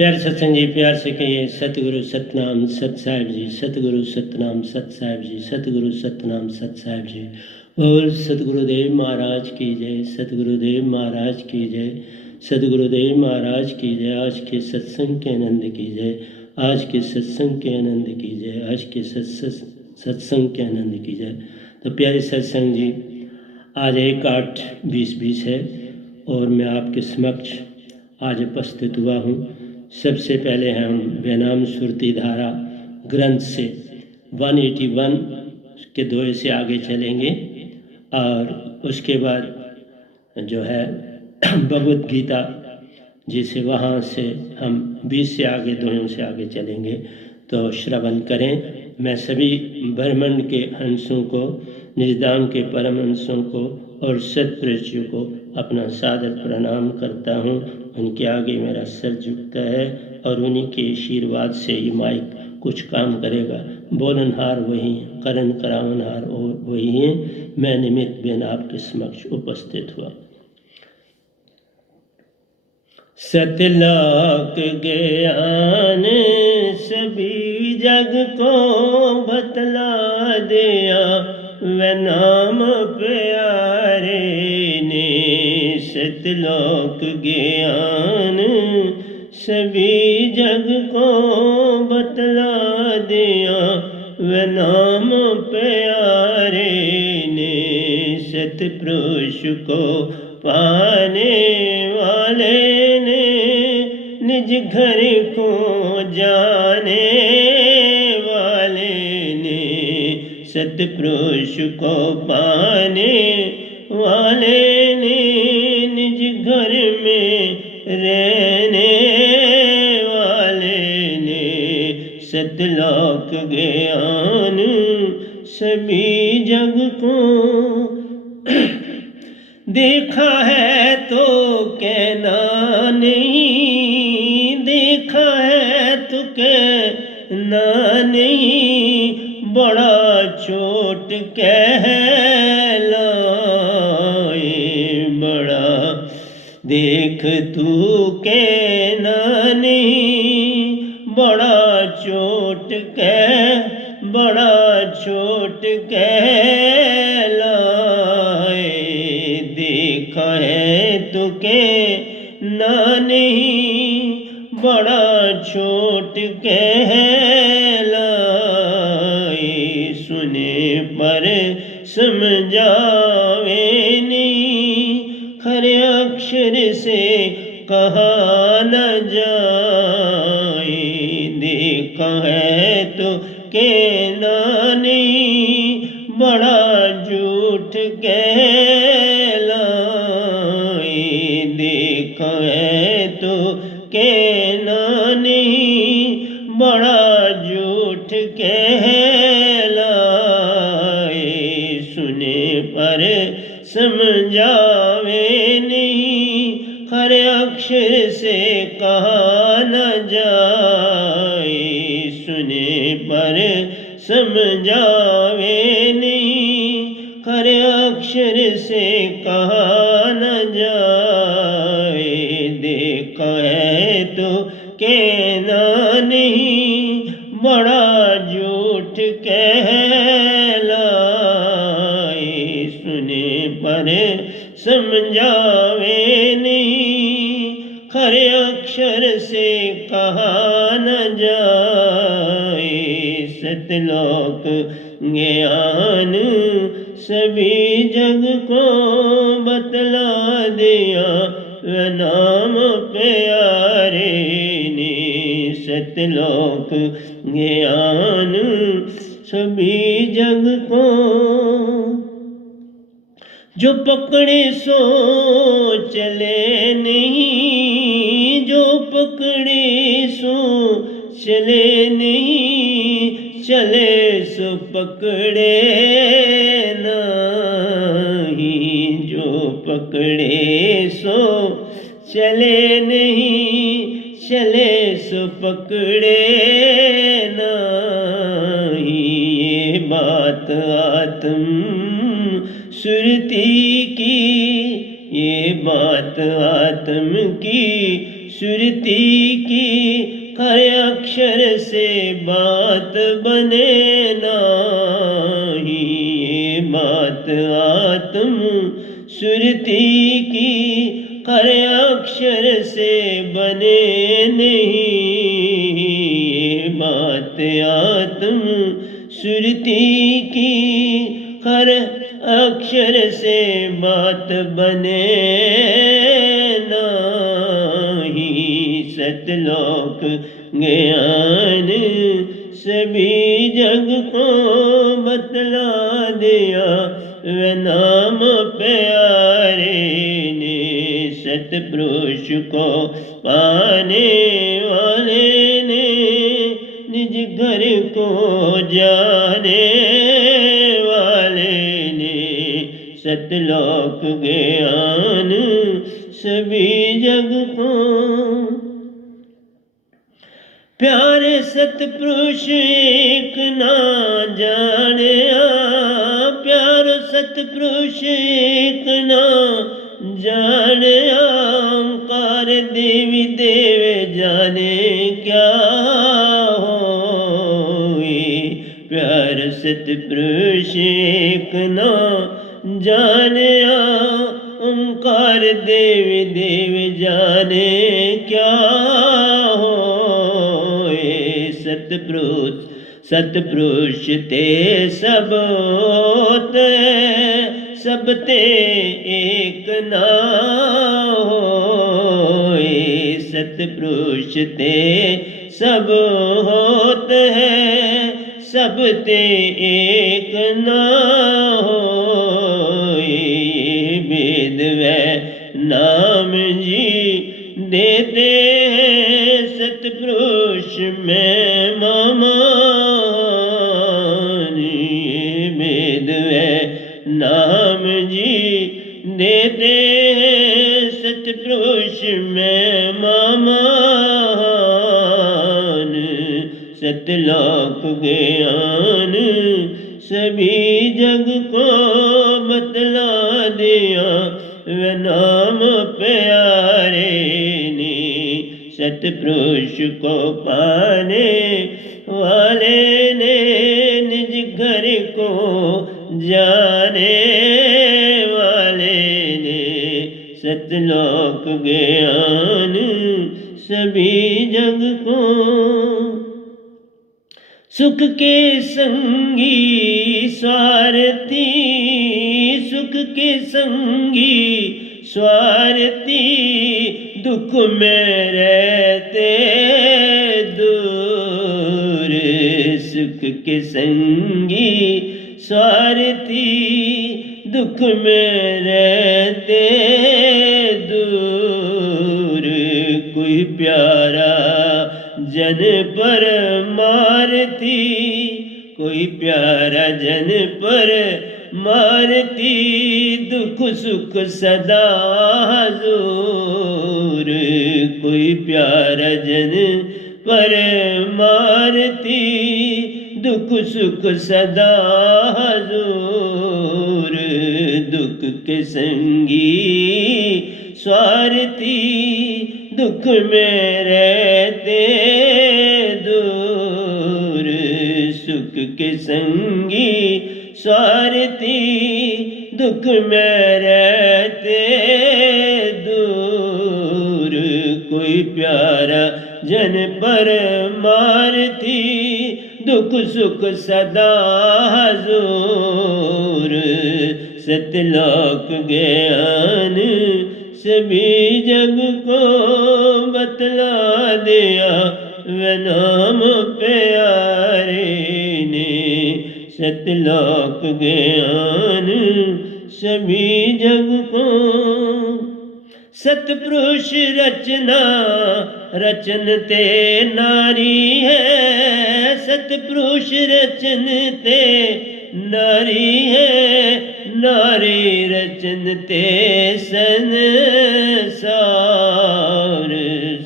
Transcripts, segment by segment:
प्यारे सत्संग जी, प्यार से कहिए सतगुरु सतनाम सत साहिब जी, सतगुरु सतनाम सत साहिब जी, सतगुरु सतनाम सत साहिब जी। बोल सतगुरुदेव महाराज की जय, सतगुरुदेव महाराज की जय, सतगुरुदेव महाराज की जय। आज के सत्संग के आनंद की जय, आज के सत्संग के आनंद की जय, आज के सत्संग के आनंद की जय। तो प्यारे सत्संग जी, आज 1/8/2020 है और मैं आपके समक्ष आज उपस्थित हुआ हूँ। सबसे पहले हम वैनाम सुरती धारा ग्रंथ से 181 के दोहे से आगे चलेंगे और उसके बाद जो है भगवत गीता जिसे वहाँ से हम 20 से आगे दोहों से आगे चलेंगे। तो श्रवण करें। मैं सभी ब्रह्मांड के हंसों को, निजधाम के परम हंसों को और सत्पुरुषों को अपना सादर प्रणाम करता हूँ। उनके आगे मेरा सर झुकता है और उन्हीं के आशीर्वाद से ये माइक कुछ काम करेगा। बोलनहार वही हैं, करण करावनहार और वही हैं। मैं निमित्त बिन आपके समक्ष उपस्थित हुआ। सतलोक ज्ञान सभी जग को बतला दिया, वह नाम प्यारे ने। सतलोक ज्ञान सभी जग को बतला दिया, वह नाम प्यारे ने। सतपुरुष को पाने वाले ने निज घर को जाने वाले ने। सतपुरुष को पाने वाले ने निज घर में रहने वाले ने। सतलोक ज्ञान सभी जग को देखा है तो कहना नहीं, देखा है तो कहना नहीं, बड़ा छोट कहलाए। बड़ा देख तू कहना नहीं, बड़ा छोट कहलाए। देखा है तो कहना नहीं, बड़ा छोट कहलाए। सुने पर समझावे नहीं, खरे अक्षर से कहा न जाए। देखा है तो कहना नहीं, बड़ा झूठ कहलाए। देखा है तो कहना नहीं, बड़ा झूठ कहलाए। सुने पर समझावे नहीं, खरे अक्षर से कहा न जाए। सुने पर समझावे नहीं, खरे अक्षर से कहा न जाए। देखा है तो कहना नहीं, बड़ा झूठ कहलाए। सुने पर समझावे नहीं, खरे अक्षर से कहा न जाए। सतलोक ज्ञान सभी जग को बतला दिया, वह नाम प्यारे ने। सतलोक ज्ञान सभी जग को जो पकड़े सो चले नहीं, जो पकड़े सो चले नहीं, चले सो पकड़े नहीं। जो पकड़े सो चले नहीं, चले सो पकड़े नहीं। ये बात आत्म सुरती की, ये बात आत्म की सुरती की खरे अक्षर से बात बने नाही। ये बात आत्म सुरती की खरे अक्षर से बने नहीं। ये बात आत्म सुरती की खर अक्षर से बात बने नाही। सतलोक ज्ञान सभी जग को बतला दिया वे नाम प्यारे ने। सतपुरुष को पाने वाले ने निज घर को जाने वाले ने। सतलोक ज्ञान सभी जग को प्यारे सतपुरुष एक ना जानिया। प्यारो सतपुरुष एक ना जानिया। ओंकार देवी देव जाने क्या होए। प्यार सतपुरुष एक ना जानिया। ओंकार देवी देव जाने क्या होए। सतपुरुष ते सब होते सब ते एक ना होए। सतपुरुष ते सब होते हैं सब ते एक ना होए। वेद वे नाम जी देते हैं सतपुरुष में मामानी। वेद वे नाम जी देते हैं सतपुरुष में मामान। सतलोक ज्ञान सभी जग को बतला दिया वे नाम प्यारे ने। सतपुरुष को पाने वाले ने निज घर को जाने वाले ने। सतलोक ज्ञान सभी जग को सुख के संगी स्वार्थी। सुख के संगी स्वार्थी दुख में रहते दूर। सुख के संगी स्वार्थी दुख में रहते दूर। कोई प्यारा जन पर मारती कोई प्यारा जन पर मारती दुख सुख सदा हजूर। कोई प्यारा जन पर मारती दुख सुख सदा हजूर। दुख के संगी स्वार्थी दुख में रहते दूर। सुख के संगी स्वार्थी दुख में रहते दूर। कोई प्यारा जन पर मारती दुख सुख सदा हजूर। सतलोक ज्ञान सभी जग को बतला दिया वे नाम प्यारे ने। सतलोक ज्ञान सभी जग को सतपुरुष रचना रचनते नारी है। सतपुरुष रचनते नारी है। नारी रचनते संसार।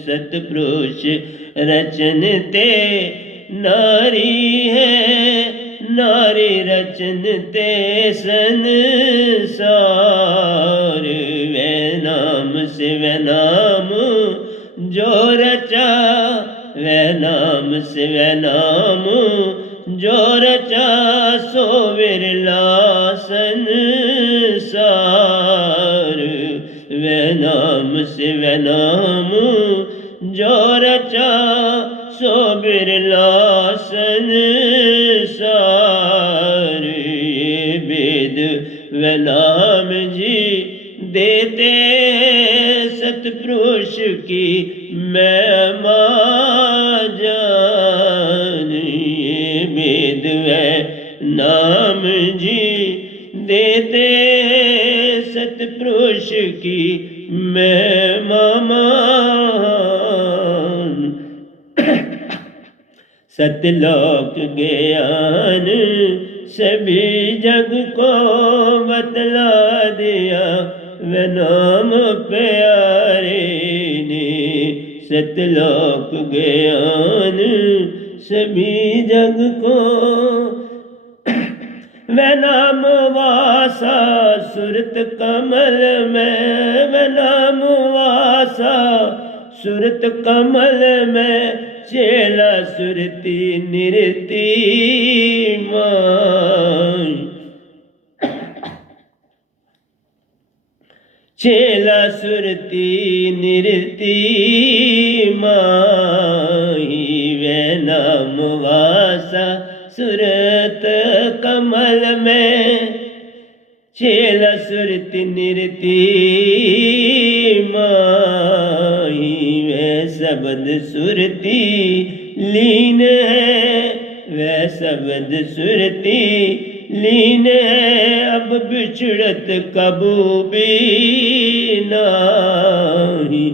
सतपुरुष रचनते नारी है। नारी रचनते संसार। वे नाम से वे नाम जो रचा वह नाम से वह नाम जो रचा सो विरला संसार। वह नाम से वह नाम जो रचा सो बिरला संसार। ये वेद व नाम जी देते सतपुरुष की महिमा जान। ये वेद व नाम जी देते सतपुरुष की महिमा मान। सतलोक ज्ञान सभी जग को बतला दिया वह नाम प्यारे ने। सतलोक ज्ञान सभी जग को वह नाम वासा सुरत कमल में। वह नाम वासा सुरत कमल में चेला सुरती निरती माई। चेला सुरती निरती माई। वह नाम वासा सुरत कमल में चेला सुरती निरती माई। वह शब्द सुरती लीन है। वह शब्द सुरती लीन है अब बिछड़त कबू भी नाही।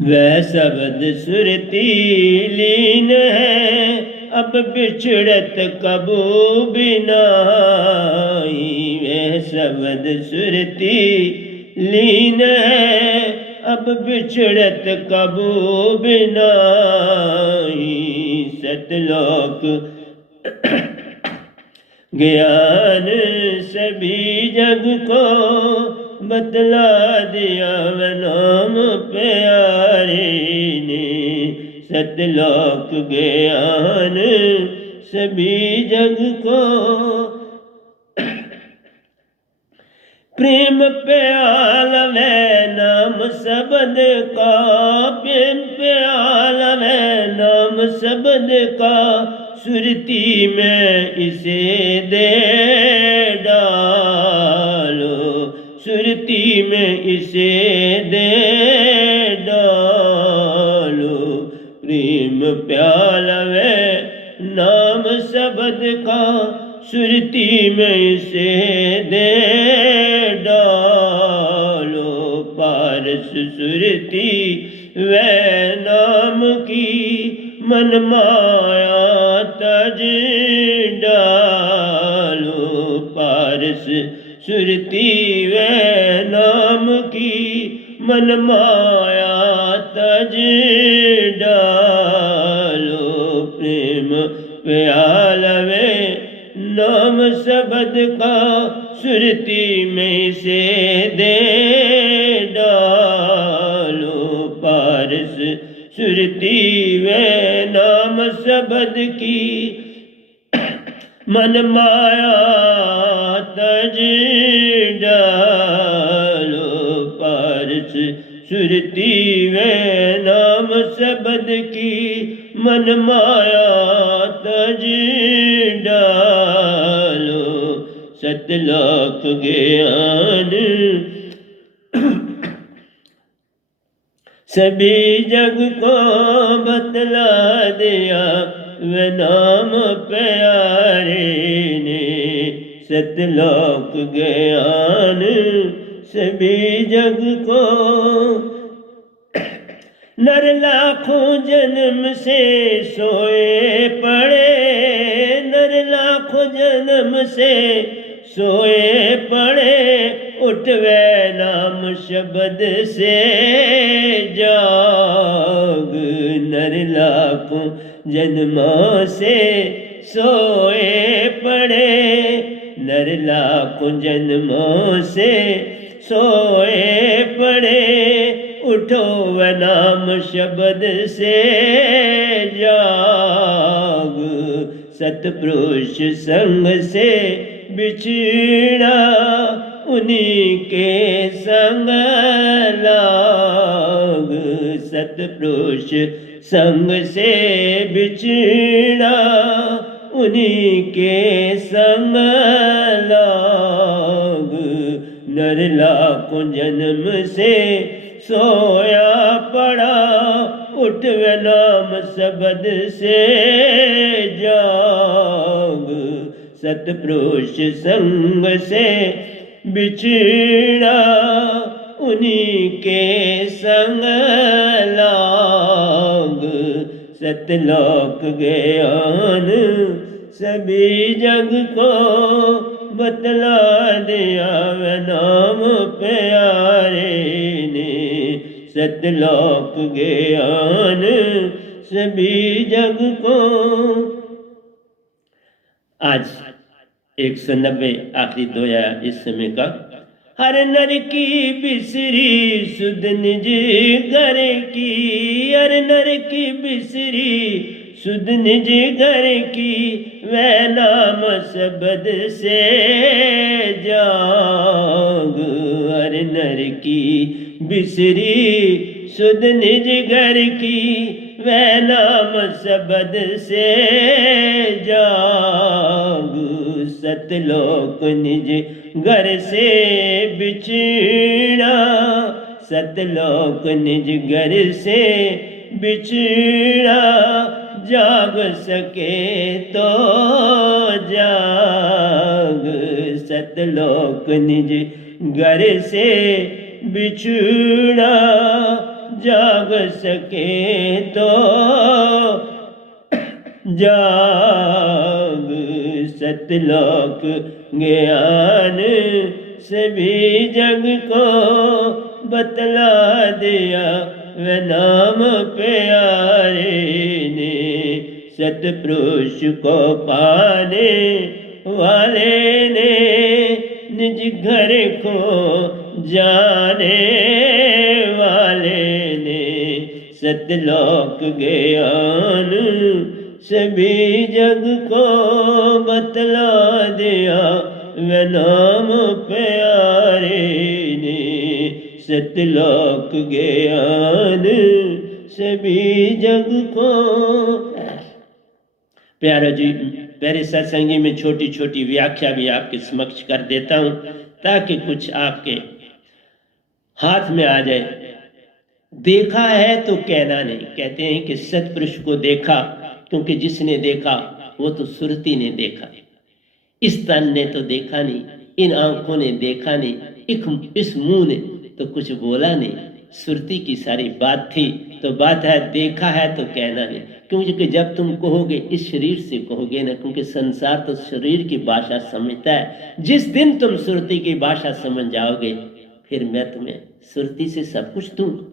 वह शब्द सुरती लीन है अब बिछड़त कबू भी नाही। वह शब्द सुरती लीन है अब बिछड़त कबू भी नाही। सतलोक ज्ञान सभी जग को बतला दिया वह नाम प्यारे ने। सतलोक ज्ञान सभी जग को प्रेम प्याल वह नाम शब्द का। प्रेम प्याल वह नाम शब्द का सुरती में इसे दे डालो। सुरती में इसे दे डालो। प्रेम प्याल वह नाम शब्द का सुरती में इसे दे डालो। पारस सुरती वह नाम की मन माया तज डालो। पारस सुरती वह नाम की मन माया तज डालो। प्रेम प्याल वे नाम शब्द का सुरती में से दे डालो। पारस सुरती वे नाम शब्द की मन माया तज डालो। पारस सुरती वे नाम शब्द की मन माया तज डालो। सतलोक ज्ञान सभी जग को बतला दिया वह नाम प्यारे ने। सतलोक ज्ञान सभी जग को नर लाखों जन्म से सोए पड़े। नर लाखों जन्म से सोए पड़े उठवे नाम शब्द से जाग। नर लाखों जन्मों से सोए पड़े। नर लाखों जन्मों से सोए पड़े उठो व नाम शब्द से जाग, सतपुरुष संग से बिछड़ा उन्हीं के संग लाग, सतपुरुष संग से बिछड़ा उन्हीं के संग लाग, नर लाखों जन्म से सोया पड़ा, उठ व नाम शब्द से जाग, सतपुरुष संग से बिछड़ा उन्हीं के संग लाग, सतलोक ज्ञान सभी जग को बतला दिया व नाम प्यारे ने, सतलोक ज्ञान सभी जग को। आज 190 आखिरी दोया इस समय का। हर नर की बिसरी सुध निज घर की, हर नर की बिसरी सुध निज घर की, वह नाम शब्द से जाग, हर नर की बिसरी सुध निज घर की, वह नाम शब्द से जाग, सतलोक निज घर से बिछड़ा, सतलोक निज घर से बिछड़ा, जाग सके तो जाग, सतलोक निज घर से बिछड़ा, जाग सके तो जाग, सतलोक ज्ञान सभी जग को बतला दिया व नाम प्यारे ने, सतपुरुष को पाने वाले ने निज घर को जाने वाले ने, सतलोक ज्ञान सभी जग को बतला दिया व नाम प्यारे ने, सतलोक ज्ञान सभी जग को। प्यारा जी, प्यारे सत्संगी में छोटी छोटी व्याख्या भी आपके समक्ष कर देता हूँ ताकि कुछ आपके हाथ में आ जाए। देखा है तो कहना नहीं, कहते हैं कि सतपुरुष को देखा, क्योंकि जिसने देखा वो तो सुरती ने देखा, इस तन ने तो देखा नहीं, इन आंखों ने देखा नहीं, इस मुंह ने तो कुछ बोला नहीं, सुरती की सारी बात थी। तो बात है देखा है तो कहना नहीं, क्योंकि जब तुम कहोगे इस शरीर से कहोगे ना, क्योंकि संसार तो शरीर की भाषा समझता है। जिस दिन तुम सुरती की भाषा समझ जाओगे फिर मैं तुम्हें सुरती से सब कुछ दूंगा।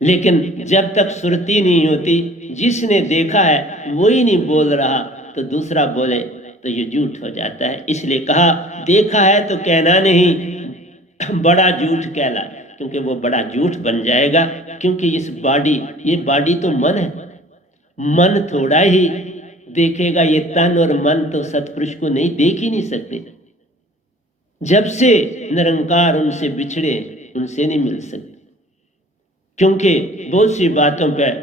लेकिन जब तक सुरती नहीं होती, जिसने देखा है वही नहीं बोल रहा तो दूसरा बोले तो ये झूठ हो जाता है। इसलिए कहा देखा है तो कहना नहीं, बड़ा झूठ कहला, क्योंकि वो बड़ा झूठ बन जाएगा। क्योंकि ये बॉडी तो मन है, मन थोड़ा ही देखेगा, ये तन और मन तो सतपुरुष को नहीं देख ही नहीं सकते। जब से निरंकार उनसे बिछड़े उनसे नहीं मिल सकते, क्योंकि बहुत सी बातों पर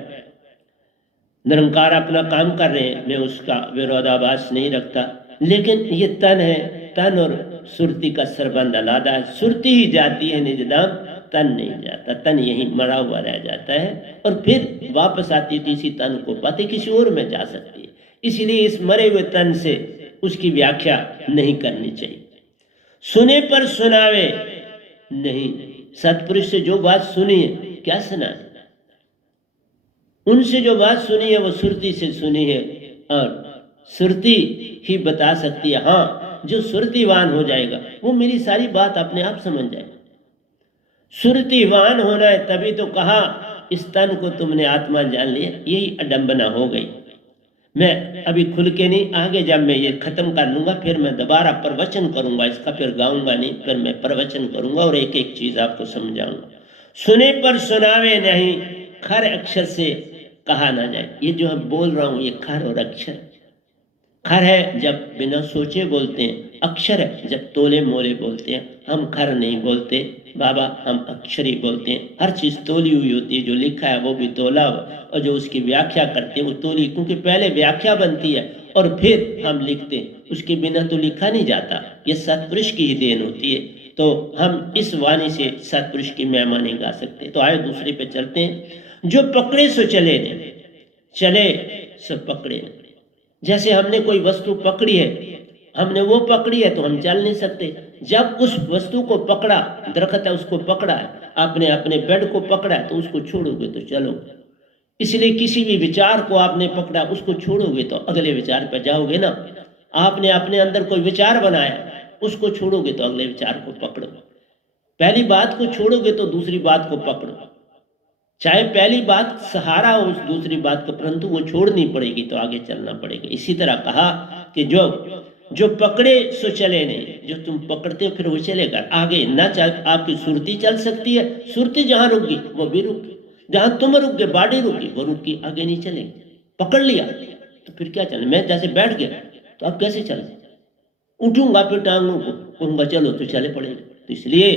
निरंकार अपना काम कर रहे हैं, मैं उसका विरोधाभास नहीं रखता। लेकिन ये तन है, तन और सुरती का संबंध अलग है। सुरती ही जाती है निज धाम, तन नहीं जाता, तन यहीं मरा हुआ रह जाता है और फिर वापस आती थी इसी तन को पाते किसी और में जा सकती है। इसलिए इस मरे हुए तन से उसकी व्याख्या नहीं करनी चाहिए। सुने पर सुनावे नहीं, सतपुरुष से जो बात सुनी है क्या सुना, उनसे जो बात सुनी है वो सुरती से सुनी है और सुरती ही बता सकती है। हाँ, जो सुरतीवान हो जाएगा वो मेरी सारी बात अपने आप समझ जाएगा। सुरतीवान होना है तभी तो कहा इस तन को तुमने आत्मा जान लिया, यही अडंबना हो गई। मैं अभी खुल के नहीं, आगे जब मैं ये खत्म कर लूंगा फिर मैं दोबारा प्रवचन करूंगा इसका, फिर गाऊंगा नहीं, फिर मैं प्रवचन करूंगा और एक एक चीज आपको समझाऊंगा। सुने पर सुनावे नहीं, खर अक्षर से कहा ना जाए। ये जो हम बोल रहा हूं ये खर और अक्षर। खर है जब बिना सोचे बोलते हैं, अक्षर है जब तोले मोले बोलते हैं। हम खर नहीं बोलते बाबा, हम अक्षर ही बोलते हैं। हर चीज तोली हुई होती है, जो लिखा है वो भी तोला हुआ, और जो उसकी व्याख्या करते हैं वो तोली, क्योंकि पहले व्याख्या बनती है और फिर हम लिखते हैं। उसके बिना तो लिखा नहीं जाता। ये सतपुरुष की ही देन होती है। तो हम इस वाणी से सतपुरुष की महिमा नहीं गा सकते। तो आए दूसरे पे चलते हैं। जो पकड़े सो चले ने, चले सो पकड़े ने। जैसे हमने कोई वस्तु पकड़ी है, हमने वो पकड़ी है तो हम चल नहीं सकते। जब उस वस्तु को पकड़ा, दरख्त है उसको पकड़ा है, आपने अपने बेड को पकड़ा है तो उसको छोड़ोगे तो चलोगे। इसलिए किसी भी विचार को आपने पकड़ा, उसको छोड़ोगे तो अगले विचार पर जाओगे ना। आपने अपने अंदर कोई विचार बनाया, उसको छोड़ोगे तो अगले विचार को पकड़ो। पहली बात को छोड़ोगे तो दूसरी बात को पकड़ो। चाहे पहली बात सहारा हो उस दूसरी बात को, परंतु वो छोड़नी पड़ेगी तो आगे चलना पड़ेगा। इसी तरह कहा कि जो जो पकड़े सो चले नहीं, जो तुम पकड़ते हो फिर वो चलेगा आगे। ना चाहे आपकी सुरती चल सकती है, सुरती जहां रुक गई वो भी रुक गई, जहां तुम रुक गए बॉडी रुक गई वो रुक गई, आगे नहीं चलेगी। पकड़ लिया तो फिर क्या चले। मैं जैसे बैठ गया तो अब कैसे चले, उठूंगा फिर टांगों को कहूंगा चलो तो चले पड़ेगा। तो इसलिए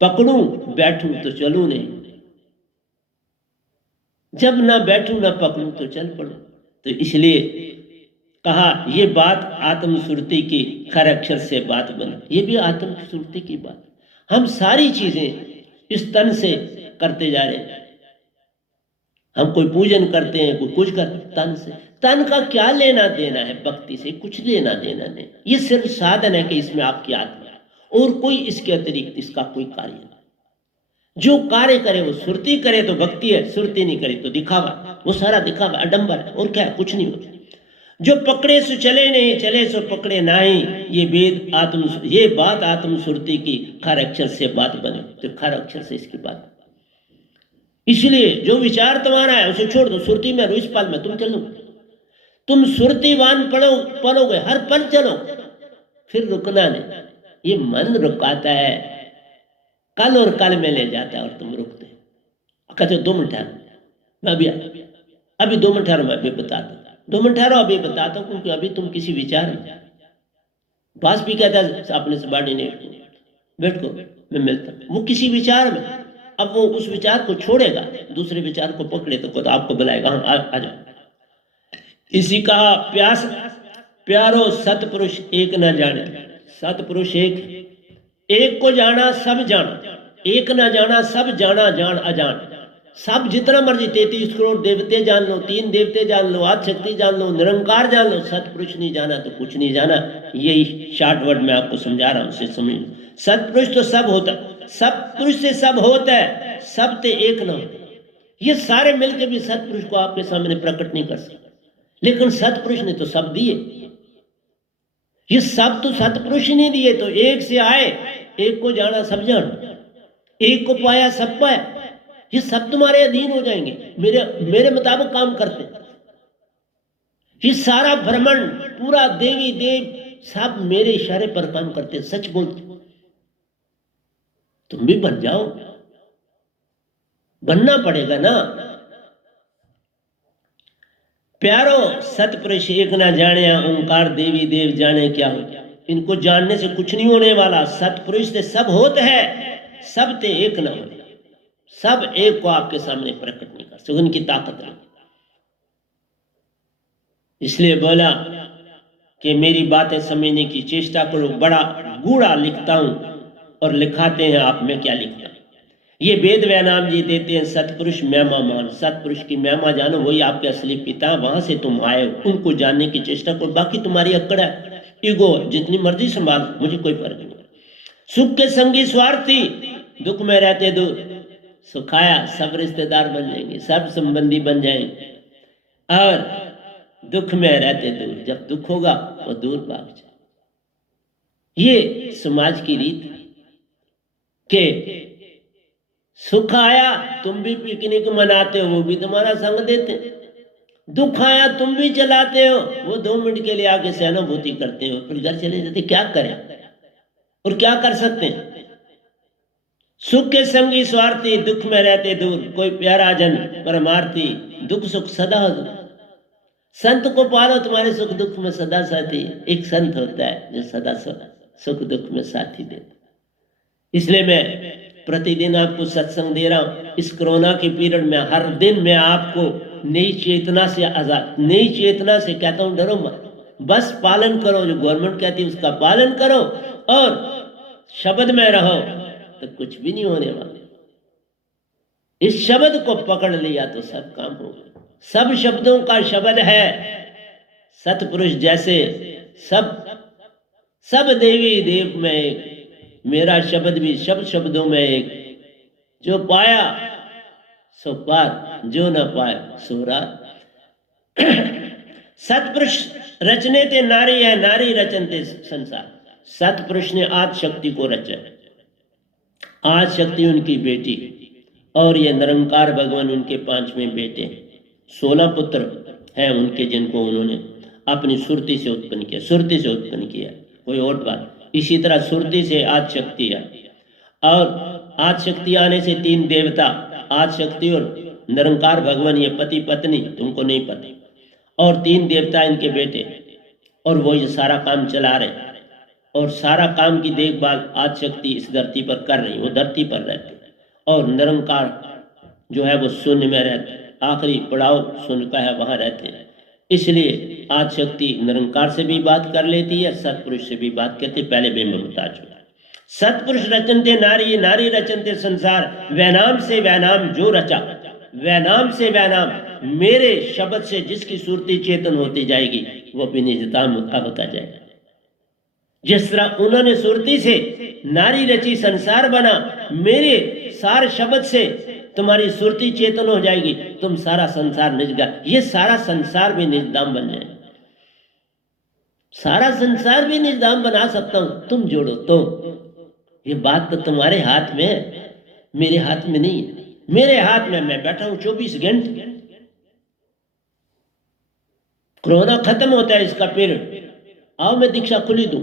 पकड़ूं बैठूं तो चलूं नहीं, जब ना बैठूं ना पकड़ूं तो चल पड़ूं। तो इसलिए कहा ये बात आत्म सुरति की, खर अक्षर से बात बनी। ये भी आत्म सुरति की बात। हम सारी चीजें इस तन से करते जा रहे हैं। हम कोई पूजन करते हैं, कोई कुछ करते, तन से। तन का क्या लेना देना है भक्ति से, कुछ लेना देना नहीं। ये सिर्फ साधन है कि इसमें आपकी आत्मा है, और कोई इसके अतिरिक्त इसका कोई कार्य नहीं। जो कार्य करे वो सुरती करे तो भक्ति है, सुरती नहीं करे तो दिखावा, वो सारा दिखावा अडंबर है, और क्या है, कुछ नहीं होता। जो पकड़े सो चले नहीं, चले सो पकड़े नहीं। ये वेद आत्म, ये बात आत्म सुरती की, खर अक्षर से बात बने। तो खर अक्षर से इसकी बात। इसलिए जो विचार तुम्हारा है उसे छोड़ दो, सुरती में इस पल में तुम चलो। तुम सुरतीवान पलोगे, हर पल चलो, फिर रुकना नहीं। ये मन रुकाता है, कल और कल में ले जाता है और तुम रुकते। कहते 2 मिनट ठहरो, मैं अभी 2 मिनट ठहरो, मैं अभी बताता हूँ। 2 मिनट ठहरो, अभी बताता हूँ, क्योंकि अभी तुम किसी विचार में। बास भी कहता है अपने से बाड़ी नहीं बैठ को मैं मिलता हूँ, वो किसी विचार में। अब वो उस विचार को छोड़ेगा, दूसरे विचार को पकड़े तो आपको बुलाएगा, हाँ आ जाओ। इसी कहा प्यास प्यारो सतपुरुष एक न जाने। सतपुरुष एक को जाना सब जाना, एक ना जाना सब जाना जान अजान। सब जितना मर्जी 33 करोड़ देवते जान लो, 3 देवते जान लो, आद शक्ति जान लो, निरंकार जान लो, सतपुरुष नहीं जाना तो कुछ नहीं जाना। यही शॉर्ट वर्ड में आपको समझा रहा हूं, उसे समझ लो। सतपुरुष तो सब होता है, सब पुरुष से सब होता है, सब ते एक न होता। ये सारे मिलकर भी सतपुरुष को आपके सामने प्रकट नहीं कर सकते, लेकिन सतपुरुष ने तो सब दिए। ये सब तो सतपुरुष ने दिए, तो एक से आए, एक को जाना सब जाना, एक को पाया सब पाया। ये सब तुम्हारे अधीन हो जाएंगे, मेरे मुताबिक काम करते। ये सारा ब्रह्मांड पूरा देवी देव सब मेरे इशारे पर काम करते, सच बोलते। तुम भी बन जाओ, बनना पड़ेगा ना। प्यारो सतपुरुष एक ना जाने, ओंकार देवी देव जाने क्या हो। इनको जानने से कुछ नहीं होने वाला। सतपुरुष से सब होते हैं, सब ते एक ना हो। सब एक को आपके सामने प्रकट नहीं कर सकते, उनकी ताकत नहीं। इसलिए बोला कि मेरी बातें समझने की चेष्टा करो। बड़ा गूढ़ा लिखता हूं और लिखाते हैं आप, मैं क्या लिखता हूं। ये वेद व्यानाम जी देते हैं सतपुरुष महिमा मान। सतपुरुष की महिमा जानो, वही आपके असली पिता, वहां से तुम आए हो, उनको जानने की चेष्टा करो। बाकी तुम्हारी अकड़ है, ईगो जितनी मर्जी संभाल, मुझे कोई फर्क नहीं। सुख के संगी स्वार्थी, दुख में रहते दूर। सुखाया सब रिश्तेदार बन जाएंगे, सब संबंधी बन जाएंगे, और दुख में रहते दूर। जब दुख होगा वो दूर भाग जाए। ये समाज की रीत के सुख आया तुम भी पिकनिक मनाते हो, वो भी तुम्हारा संग देते। दुख आया तुम भी चलाते हो, वो 2 मिनट के लिए आके सहानुभूति करते हो, फिर घर चले जाते। क्या करें और क्या कर सकते हैं। सुख के संगी स्वार्थी, दुख में रहते दूर, कोई प्यारा जन परमार्थी, दुख सुख सदा हजूर। संत को पालो, तुम्हारे सुख दुख में सदा साथी। एक संत होता है जो सदा सुख दुख में साथी देता। इसलिए मैं प्रतिदिन आपको सत्संग दे रहा हूं। इस कोरोना के पीरियड में हर दिन मैं आपको नई चेतना से आजाद, नई चेतना से कहता हूं, डरो मत, बस पालन करो, जो गवर्नमेंट कहती है उसका पालन करो और शब्द में रहो, तो कुछ भी नहीं होने वाला। इस शब्द को पकड़ लिया तो सब काम हो गया। सब शब्दों का शब्द है सतपुरुष जैसे, सब देवी देव में एक, मेरा शब्द भी सब शब्दों में एक। जो पाया सो पार, जो न पाए सो रात। सतपुरुष रचने ते नारी है, नारी रचनते संसार। सतपुरुष ने आदि शक्ति को रचा, आदि शक्ति उनकी बेटी, और ये निरंकार भगवान उनके पांचवें बेटे। 16 पुत्र हैं उनके, जिनको उन्होंने अपनी सुरती से उत्पन्न किया, सुरती से उत्पन्न किया, कोई और बात। इसी तरह सुरती से आदि शक्ति है, और आदि शक्ति आने से 3 देवता, आदि शक्ति और निरंकार भगवान, ये पति पत्नी, तुमको नहीं पता, और 3 देवता इनके बेटे, और वो ये सारा काम चला रहे, और सारा काम की देखभाल आदि शक्ति इस धरती पर कर रही। वो धरती पर रहते, और निरंकार जो है वो शून्य में रहते, आखिरी पड़ाव शून्य का है, वहां रहते हैं। इसलिए आदि शक्ति निरंकार से भी बात कर लेती है, सतपुरुष से भी बात करती है। पहले भी मैं बता चुका। सतपुरुष रचनते नारी, नारी रचनते संसार। वैनाम से वैनाम जो रचा, वैनाम से वैनाम, मेरे शब्द से जिसकी सुरती चेतन होती जाएगी वो भी निजताम होता जाएगा। जिस तरह उन्होंने सुरती से नारी रची, संसार बना, मेरे सार शब्द से तुम्हारी सुरती चेतन हो जाएगी, तुम सारा संसार निजगा, ये सारा संसार भी निजदाम बन जाए। सारा संसार भी निजदाम बना सकता हूं, तुम जोड़ो तो। ये बात तो तुम्हारे हाथ में है, मेरे हाथ में नहीं है। मेरे हाथ में, मैं बैठा हूं 24 घंटे। कोरोना खत्म होता है इसका पीरियड, आओ मैं दीक्षा खुली दूं।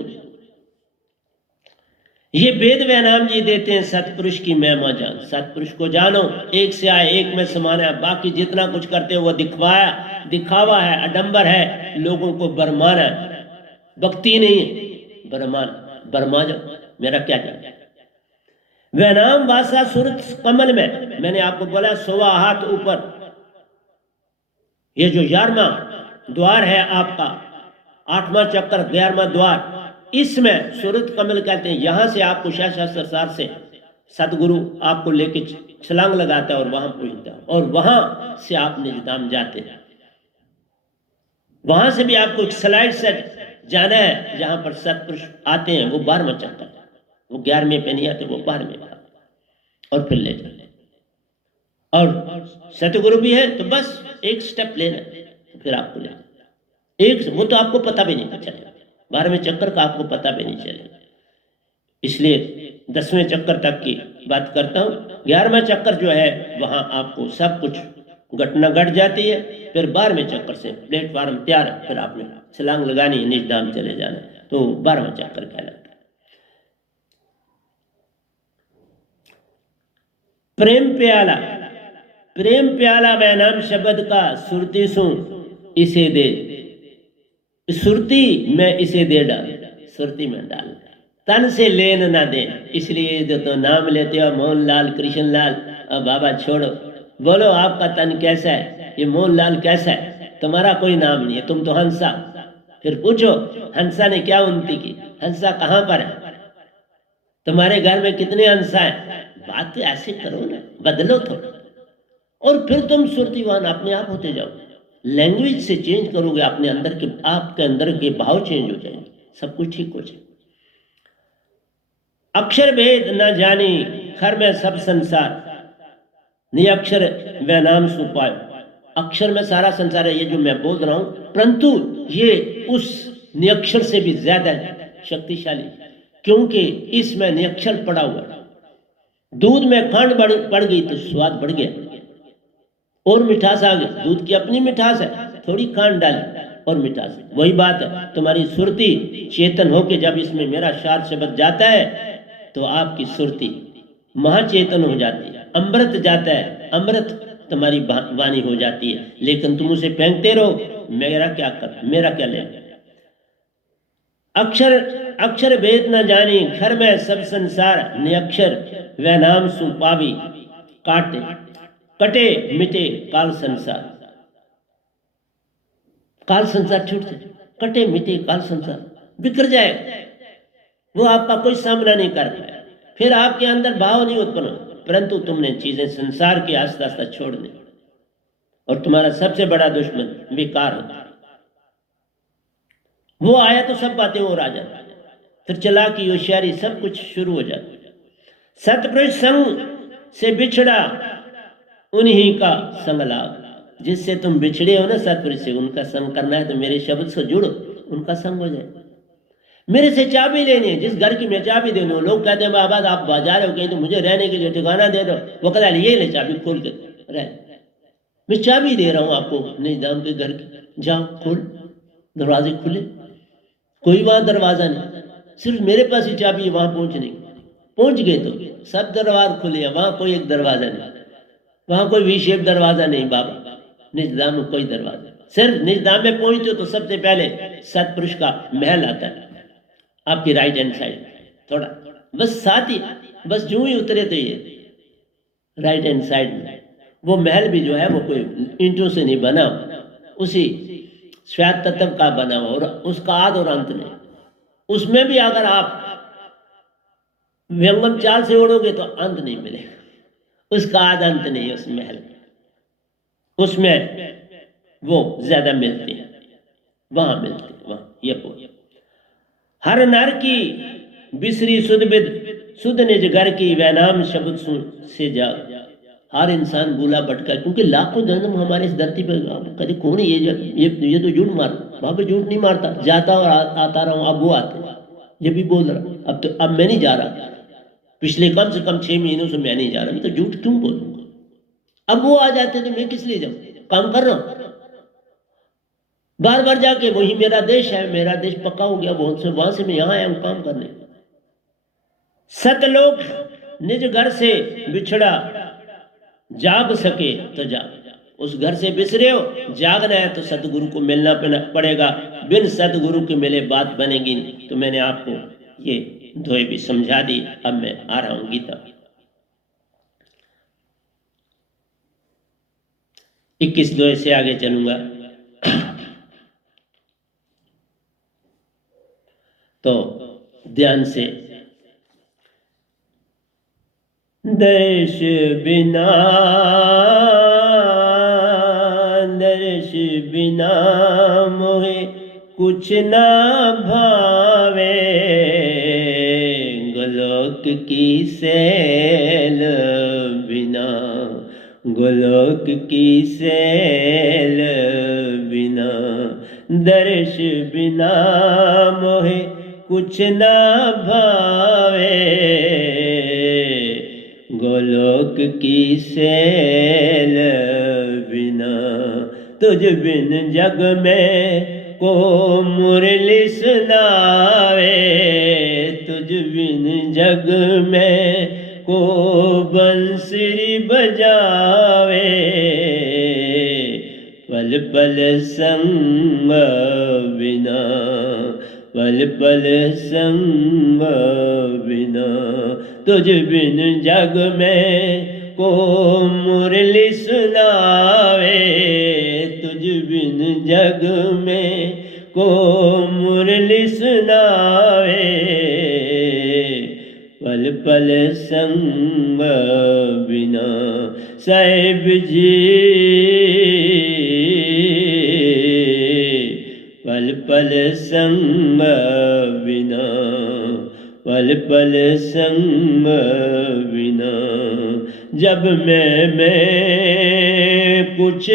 ये वेद वैनाम जी देते हैं सतपुरुष की महिमा जान। सतपुरुष को जानो, एक से आए एक में समाना है। बाकी जितना कुछ करते हो वो दिखावा है, अडंबर है, लोगों को बरमाना है, भक्ति नहीं है। बरमा जाओ, मेरा क्या जाए। वैनाम वासा सुरत कमल में, मैंने आपको बोला 100 हाथ ऊपर, ये जो 11वां द्वार है आपका, 8वां चक्कर 11वां द्वार, इसमें सुरत कमल कहते हैं। यहां से आपको शास्त्र सार से सदगुरु आपको लेके छलांग लगाता है और वहां पहुंचता है, और वहां से आप निजधाम जाते हैं। वहां से भी आपको एक स्लाइड से जाना है, जहां पर सतपुरुष आते हैं, वो 12वां चक्कर, वो 11वें पे नहीं आते, वो 12वें और फिर ले जाते। और सतगुरु भी है तो बस एक स्टेप लेना, तो फिर आपको ले एक, वो तो आपको पता भी नहीं चलेगा, 12वें चक्कर का आपको पता भी नहीं चलेगा। इसलिए 10वें चक्कर तक की बात करता हूँ। 11वां चक्कर जो है वहां आपको सब कुछ घटना घट जाती है। फिर 12वें चक्कर से प्लेटफार्म तैयार है, फिर आपने छलांग लगानी है, निजधाम चले जाना, तो 12वां चक्कर कहलाता है। प्रेम प्याला वह नाम शब्द का, सुरती सु इसे दे, सुरती में इसे दे डाल, सुरती में डाल, तन से लेन ना दे। इसलिए जो तो नाम लेते हो मोहनलाल, कृष्णलाल, बाबा छोड़ो, बोलो आपका तन कैसा है, ये मोहनलाल कैसा है, तुम्हारा कोई नाम नहीं है, तुम तो हंसा। फिर पूछो हंसा ने क्या उन्नति की, हंसा कहाँ पर है, तुम्हारे घर में कितने हंसा है। बात ऐसे करो ना, बदलो थोड़ा, और फिर तुम सुरतीवान अपने आप होते जाओ। लैंग्वेज से चेंज करोगे, अपने अंदर के, आपके अंदर के भाव चेंज हो जाएंगे, सब कुछ ठीक हो जाए। अक्षर भेद न जानी, खर में सब संसार, निअक्षर व नाम सुपायो। अक्षर में सारा संसार है, ये जो मैं बोल रहा हूं, परंतु ये उस निअक्षर से भी ज्यादा शक्तिशाली, क्योंकि इसमें निअक्षर पड़ा हुआ है। दूध में खंड पड़ गई तो स्वाद बढ़ गया और मिठास आ गई। दूध की अपनी मिठास है, थोड़ी खंड डाली और मिठास है। वही बात है, तुम्हारी सुरती चेतन होके जब इसमें मेरा सार शब्द जाता है तो आपकी सुरती महाचेतन हो जाती है, अमृत जाता है, अमृत तुम्हारी वाणी हो जाती है, लेकिन तुम उसे फेंकते रहो, मेरा क्या कर, मेरा क्या लेना। अक्षर अक्षर भेद न जानी, घर में सब संसार निअक्षर, वह नाम सु पावी, काटे कटे मिटे काल संसार। काल संसार छूट जाए, कटे मिटे काल संसार, बिखर जाए, वो आपका कोई सामना नहीं कर पाया, फिर आपके अंदर भाव नहीं उत्पन्न, परंतु तुमने चीजें संसार की आस्ता आस्ता छोड़ दी, और तुम्हारा सबसे बड़ा दुश्मन विकार होता है। वो आया तो सब बातें और आ जाती, फिर चालाकी होशियारी सब कुछ शुरू हो जाता। सतपुरुष संग से बिछड़ा उन्हीं का संग लाभ, जिससे तुम बिछड़े हो ना सतपुरुष से, उनका संग करना है तो मेरे शब्द से जुड़ो, उनका संग हो जाए। मेरे से चाबी लेनी है, जिस घर की मैं चाबी दे दूं, लोग कहते हैं बाबा आप बाजार हो गए तो मुझे रहने के लिए ठिकाना दे दो, वो कहता है ये ले चाबी खोल के रह, मैं चाबी दे रहा हूं आपको निजाम के घर की, जाओ खोल, दरवाजे खुले, कोई वहां दरवाजा नहीं, सिर्फ मेरे पास ही चाबी है वहां पहुंचने की। पहुंच गए तो सब दरवाजे खुले, वहां कोई एक दरवाजा नहीं, वहां कोई वी शेप दरवाजा नहीं बाबा, निजाम में कोई दरवाजा, सिर्फ निजाम में पहुंचते हो तो सबसे पहले सतपुरुष का महल आता है आपकी राइट हैंड साइड, थोड़ा बस साथ ही, बस जो ही उतरे तो ये राइट हैंड साइड में वो महल भी जो है वो कोई ईंटों से नहीं बना, उसी श्वेत तत्व का बना हुआ, और उसका आद और अंत नहीं। उसमें भी अगर आप व्यंगम चाल से उड़ोगे तो अंत नहीं मिलेगा, उसका आद अंत नहीं है उस महल, उसमें वो ज्यादा मिलते हैं, वहां मिलते हैं, वहां ये बोल। हर नर की बिसरी सुध बिद, सुध निज घर की वह नाम शब्द से जाग। हर इंसान भूला भटका, क्योंकि लाखों जन्म हमारे इस धरती पर, कभी कौन है ये तो झूठ मार, वहां पर झूठ नहीं मारता, जाता और आता रहा हूं, अब वो आते, ये भी बोल रहा, अब मैं नहीं जा रहा, पिछले कम से कम 6 महीनों से मैं नहीं जा रहा, मैं तो झूठ क्यों बोलूंगा, अब वो आ जाते तो मैं किस लिए जाऊं, काम कर रहा हूं बार बार जाके, वही मेरा देश है, मेरा देश पक्का हो गया, वहां से मैं यहां आया हूं काम करने। सतलोक निज घर से बिछड़ा, जाग सके तो जाग, उस घर से बिसरे हो, जागना है तो सतगुरु को मिलना पड़ेगा, बिन सतगुरु के मिले बात बनेगी नहीं। तो मैंने आपको ये दोहे भी समझा दी, अब मैं आ रहा हूं गीता 21 दोहे से आगे चलूंगा। तो ध्यान से, दर्श बिना, दर्श बिना मोहे कुछ ना भावे, गोलोक की सैल बिना, गोलोक की सैल बिना, दर्श बिना मोहे कुछ ना भावे, गोलोक की सैल बिना, तुझ बिन जग में को मुरली सुनावे, तुझ बिन जग में को बंसुरी बजावे, पल पल संग बिना, पल पल संग बिना, तुझ बिन जग में को मुरली सुनावे, तुझ बिन जग में को मुरली सुनावे, पल पल संग बिना। साहिब जी पल पल संग बिना, पल पल संग बिना, जब मैं कुछ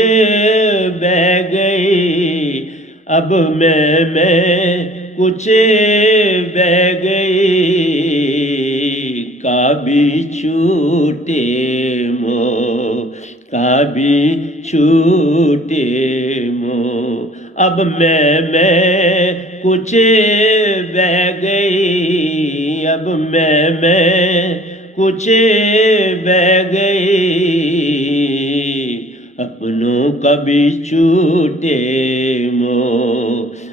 बह गई, अब मैं कुछ बह गई, का भी छूटे मोह, का भी छूटे मोह, अब मैं कुछ बह गई, अब मैं कुछ बह गई, अपनों का भी छूटे मोह,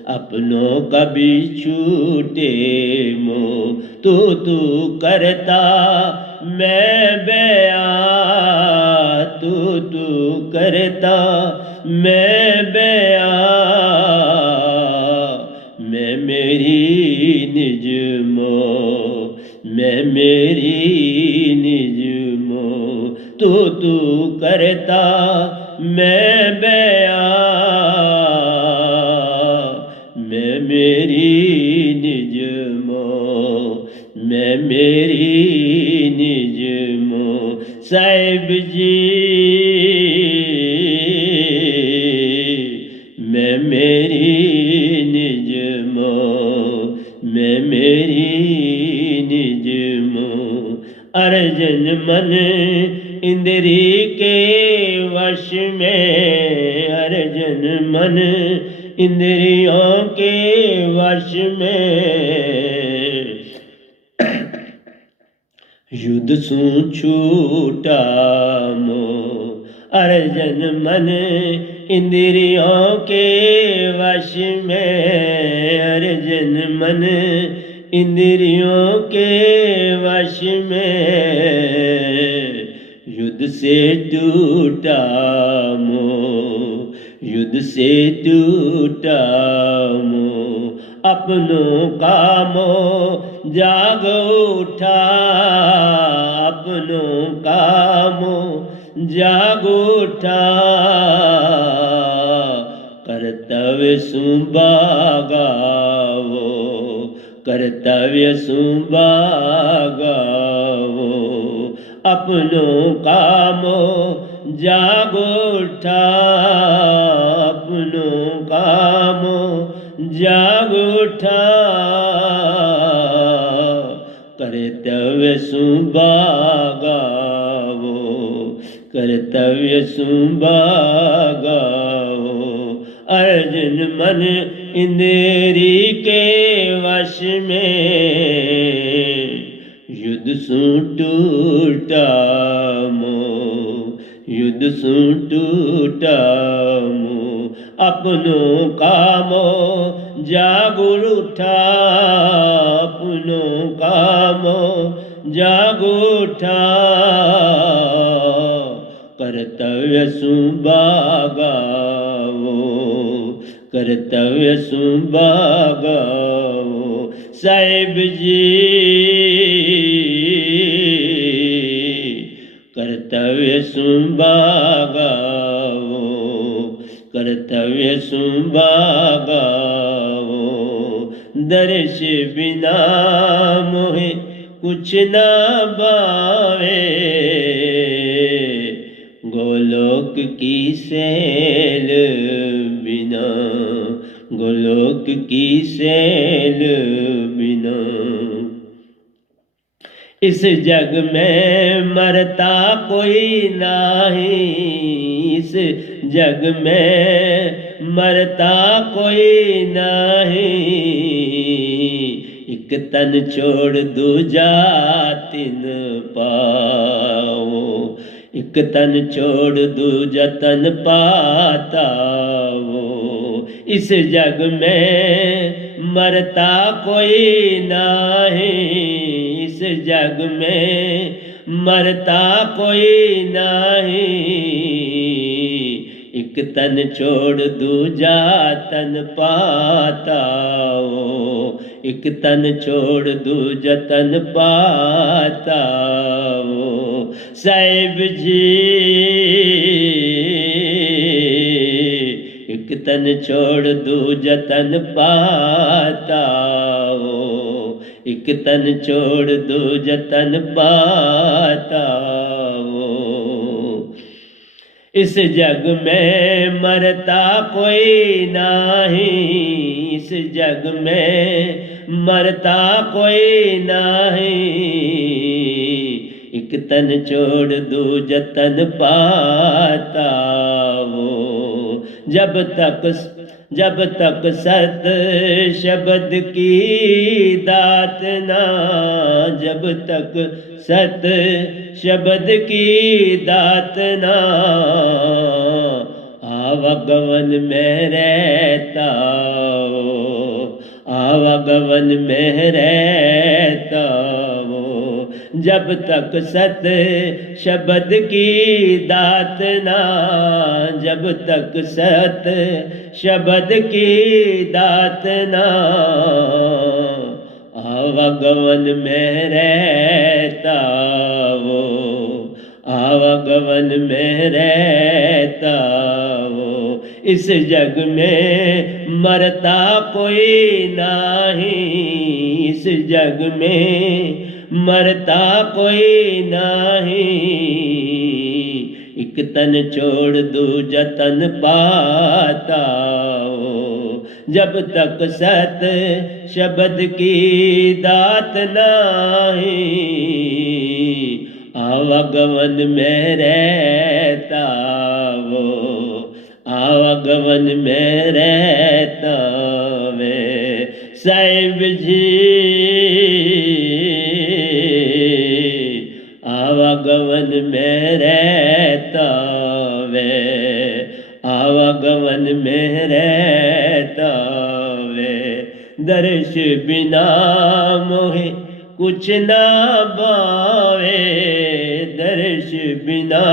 अपनों का भी छूटे मोह। तू करता मैं बयां, तू करता मैं बयां, मैं मेरी निज मोह, मैं मेरी निज मोह। तू करता मैं बयां, मैं मेरी निज मोह, मैं मेरी निज मोह। साहिब जी मैं मेरी निज मोह, मैं मेरी निज मोह। अर्जन मन इंद्री के वश में, अर्जन मन इंद्रियों के वश में, युद्ध सू छूटा मोह। अर्जन मन इंद्रियों के वश में, अर्जन मन इंद्रियों के वश में, युद्ध से टूटा मोह, युद्ध से टूटा मोह। अपनों का मोह जाग उठा, अपनों का मोह जाग उठा, कर्तव्य सुभागा वो, कर्तव्य सुभागा वो। अपनों का मोह जाग उठा, अपनों का मोह जाग उठा, कर्तव्य सुभागा वो, कर्तव्य सुभागा वो। अर्जुन मन इंद्री के वश में, युद्ध सू टूटा मोह, युद्ध सू टूटा मोह। अपनों का मोह जाग उठा, अपनों का मोह जाग उठा, कर्तव्य सुभागा वो, कर्तव्य सुभागा वो। साहिब जी कर्तव्य सुभागा वो, कर्तव्य सुभागा वो। दर्श बिना मोहे कुछ ना भावे, गोलोक की सैल बिना, गोलोक की सैल बिना। इस जग में मरता कोई नहीं, इस जग में मरता कोई नहीं, एक तन छोड़ दूजा तिन पाओ, एक तन छोड़ दूजा तन पाता वो। इस जग में मरता कोई नहीं, इस जग में मरता कोई नहीं, एक तन छोड़ दूजा तन पाता वो, एक तन छोड़ दूजा तन पाता वो। साहिब जी एक तन छोड़ दूजा तन पाता वो, एक तन छोड़ दूजा तन पाता वो। इस जग में मरता कोई नहीं, इस जग में मरता कोई नहीं, एक तन छोड़ दूजा तन पाता वो। जब तक सत शब्द की दात ना, जब तक सत शब्द की दात ना, आवागमन में रहता वो, आवागमन में रहता वो, जब तक सत शब्द की दात ना, जब तक सत शब्द की दात ना, आवागमन में रहता वो, आवागमन में रहता वो। इस जग में मरता कोई नहीं, इस जग में मरता कोई नहीं, एक तन छोड़ दूजा तन पाता हो, जब तक सत शब्द की दात नाही, आवागमन में रहता वो, आवागमन में रहता मैं। साहिब जी आवागमन में रहता वे, आवागमन में रहता वे। दर्श बिना मोहे कुछ ना भावे, दर्श बिना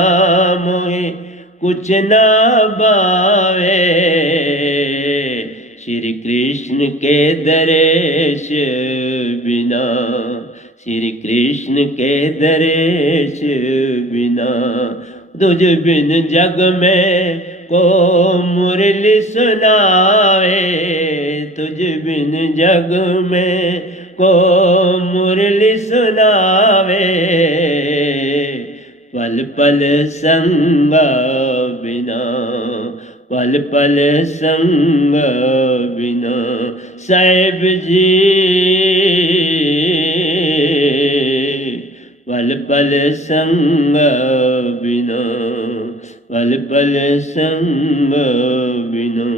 मोहे कुछ ना भावे, श्री कृष्ण के दर्श बिना, श्री कृष्ण के दर्श बिना। तुझ बिन जग में को मुरली सुनावे, तुझ बिन जग में को मुरली सुनावे, पल पल संग बिना, पल पल संग बिना। साहिब जी पल पल संग बिना, पल पल संग बिना।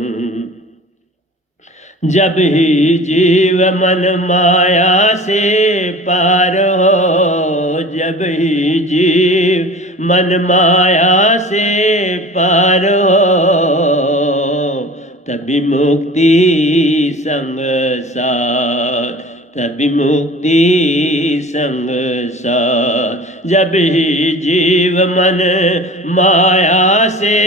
जब ही जीव मन माया से पार हो, जब ही जीव मन माया से पार हो, तभी मुक्ति संग साथ, तभी मुक्ति संग साथ। जब ही जीव मन माया से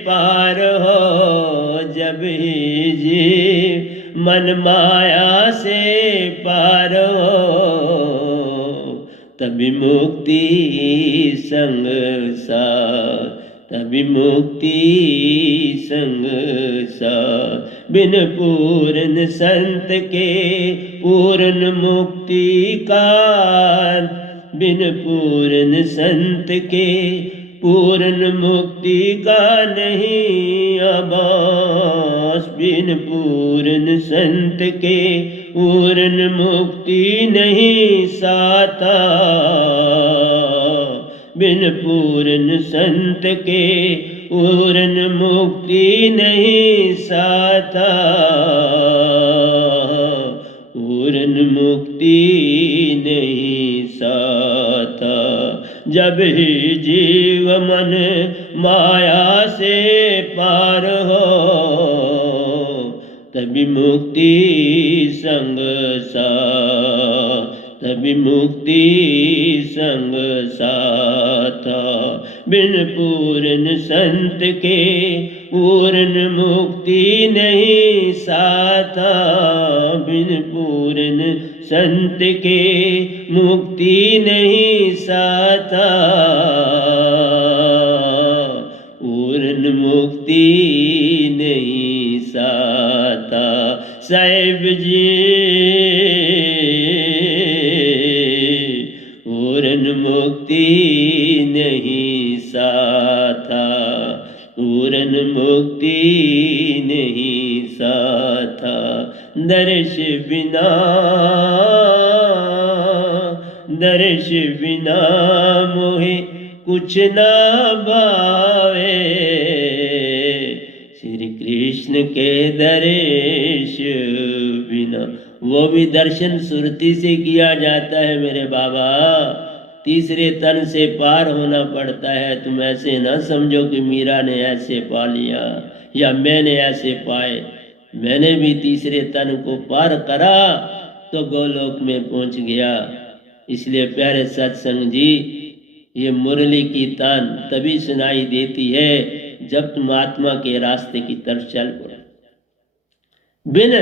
पार हो, जब ही जीव मन माया से पार हो, तभी मुक्ति संग साथ, तभी मुक्ति संग साथ। बिन पूर्ण संत के पूर्ण मुक्ति का, बिन पूर्ण संत के पूर्ण मुक्ति का नहीं आभास, बिन पूर्ण संत के पूर्ण मुक्ति नहीं साता, बिन पूर्ण संत के पूर्ण मुक्ति नहीं साता, पूर्ण मुक्ति नहीं साता। जब ही जीव मन माया से पार हो, तभी मुक्ति संग साथ, तभी मुक्ति संग साथा। बिन पूर्ण संत के पूर्ण मुक्ति नहीं साथा, बिन पूर्ण संत के मुक्ति नहीं साथा, पूर्ण मुक्ति नहीं साथा। साहिब जी पूर्ण मुक्ति नहीं साथा, पूर्ण मुक्ति नहीं साथा। दर्श बिना, दर्श बिना मोहे कुछ ना भावे, श्री कृष्ण के दर्श बिना। वो भी दर्शन सुरती से किया जाता है मेरे बाबा, तीसरे तन से पार होना पड़ता है। तुम ऐसे ना समझो कि मीरा ने ऐसे पा लिया या मैंने ऐसे पाए। मैंने भी तीसरे तन को पार करा तो गोलोक में पहुंच गया। इसलिए प्यारे सत्संग जी, ये मुरली की तान तभी सुनाई देती है जब तुम आत्मा के रास्ते की तरफ चल पड़ो। बिन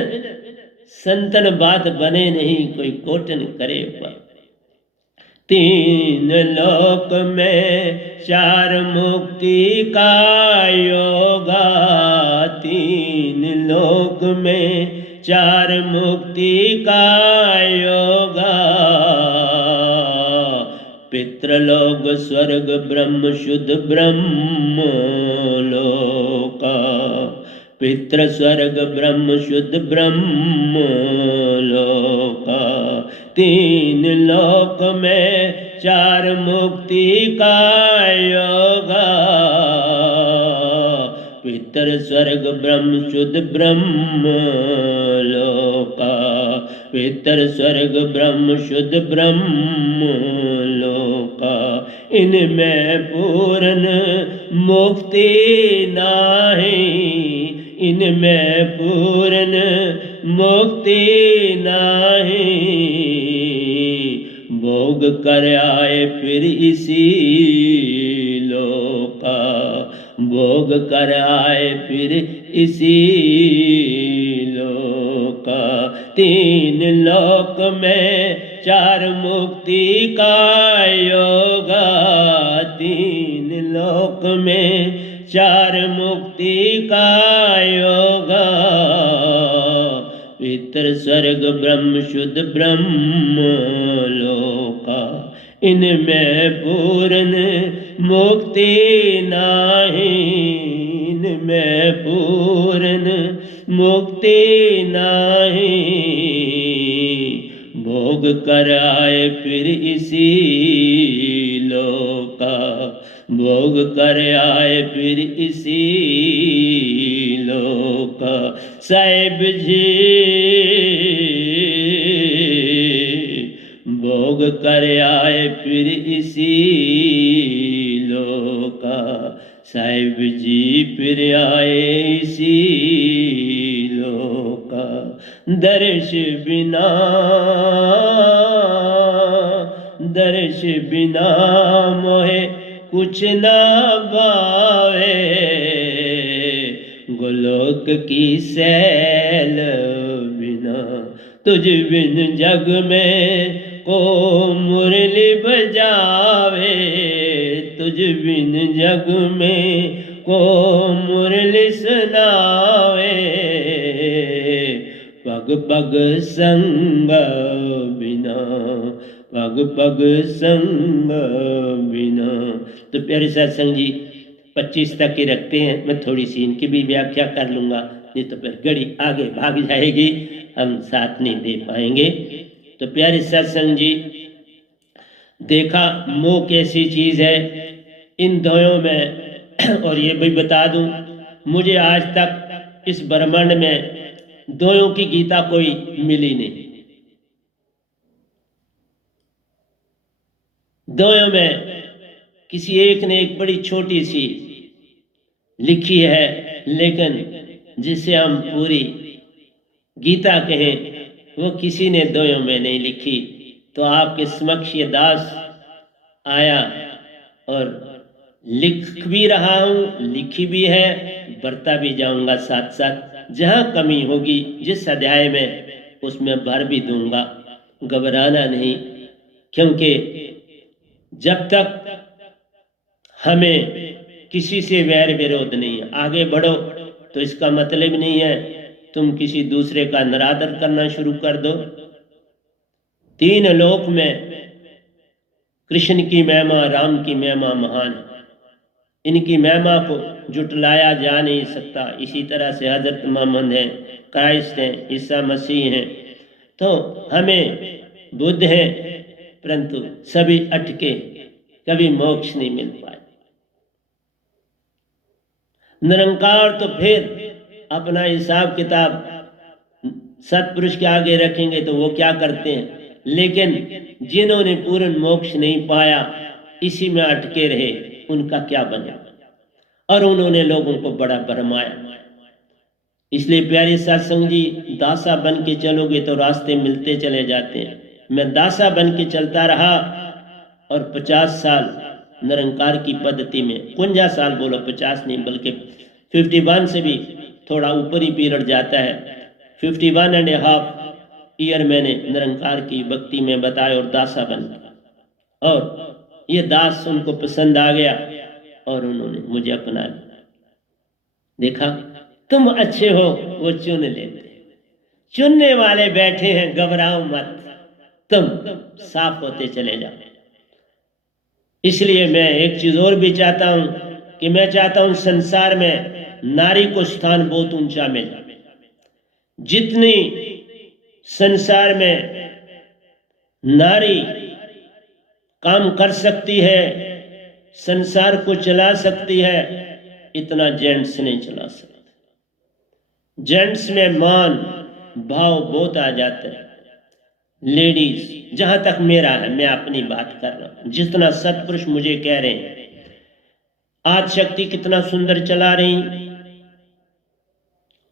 संतन बात बने नहीं, कोई कोटन करे पर। तीन लोक में चार मुक्ति का योगा, तीन लोक में चार मुक्ति का योगा। पितृलोक स्वर्ग ब्रह्म शुद्ध ब्रह्म लोका, पितृ स्वर्ग ब्रह्म शुद्ध ब्रह्म लोका। तीन लोक में चार मुक्ति का योगा, पितर स्वर्ग ब्रह्म शुद्ध ब्रह्म लोका, पितर स्वर्ग ब्रह्म शुद्ध ब्रह्म लोका। इनमें पूर्ण मुक्ति नाही, इनमें पूर्ण मुक्ति नाही। भोग कर आए फिर इसी लोका, भोग कर आए फिर इसी लोका। तीन लोक में चार मुक्ति का योगा, तीन लोक में चार मुक्ति का योगा। पितर स्वर्ग ब्रह्म शुद्ध ब्रह्म लोका, इनमें पूर्ण मुक्ति नाही, इनमें पूर्ण मुक्ति नाही। भोग कर आए फिर इसी लोका, भोग कर आए फिर इसी लोका। साहिब जी भोग कर आए फिर इसी लोका, साहिब जी फिर आए इसी लोका। दर्श बिना, दर्श बिना मोहे कुछ ना भावे, गोलोक की सैल बिना, तुझ बिन जग में को मुरली बजावे, तुझ बिन जग में को मुरली सुनावे। पग पग संग बिना, पग पग संग बिना। तो प्यारे सत्संग जी 25 तक ही रखते हैं। मैं थोड़ी सी इनकी भी व्याख्या कर लूँगा, नहीं तो फिर घड़ी आगे भाग जाएगी, हम साथ नहीं दे पाएंगे। तो प्यारे सत्संग जी, देखा मोह कैसी चीज़ है इन दोनों में। और ये भी बता दूं, मुझे आज तक इस ब्रह्मांड में दोनों की गीता कोई मिली नहीं। दोनों में किसी एक ने एक बड़ी छोटी सी लिखी है, लेकिन जिसे हम पूरी गीता कहें वो किसी ने दोनों में नहीं लिखी। तो आपके समक्ष ये दास आया और लिख भी रहा हूँ, लिखी भी है, बरता भी जाऊंगा साथ साथ। जहाँ कमी होगी जिस अध्याय में उसमें भर भी दूंगा, घबराना नहीं। क्योंकि जब तक हमें किसी से वैर विरोध नहीं है, आगे बढ़ो तो इसका मतलब नहीं है तुम किसी दूसरे का निरादर करना शुरू कर दो। तीन लोक में कृष्ण की महिमा, राम की महिमा महान है, इनकी महिमा को जुटलाया जा नहीं सकता। इसी तरह से हजरत मोहम्मद हैं, क्राइस्ट हैं, ईसा मसीह हैं, तो हमें बुद्ध हैं, परंतु सभी अटके, कभी मोक्ष नहीं मिल पाए। निरंकार तो फिर अपना हिसाब किताब सत्पुरुष के आगे रखेंगे तो वो क्या करते हैं, लेकिन जिन्होंने पूर्ण मोक्ष नहीं पाया, इसी में अटके रहे, उनका क्या बने? और उन्होंने लोगों को बड़ा भरमाया। इसलिए प्यारे सत्संग जी, दासा बन के चलोगे तो रास्ते मिलते चले जाते हैं। मैं दासा बन के चलता रहा और 50 साल निरंकार की पद्धति में, 51 साल बोलो, 50 नहीं बल्कि 51 से भी थोड़ा ऊपर ही पीरियड जाता है। 51.5 ईयर मैंने निरंकार की भक्ति में बताया और दासा बन गया। और ये दास उनको पसंद आ गया और उन्होंने मुझे अपना लिया। देखा, तुम अच्छे हो वो चुन लेते, चुनने वाले बैठे हैं, घबराओ मत, तुम साफ होते चले जाओ। इसलिए मैं एक चीज और भी चाहता हूं कि मैं चाहता हूं संसार में नारी को स्थान बहुत ऊंचा मिले। जितनी संसार में नारी काम कर सकती है, संसार को चला सकती है, इतना जेंट्स नहीं चला सकते। जेंट्स में मान भाव बहुत आ जाता है। लेडीज, जहां तक मेरा है, मैं अपनी बात कर रहा हूं, जितना सत्पुरुष मुझे कह रहे हैं, आज शक्ति कितना सुंदर चला रही,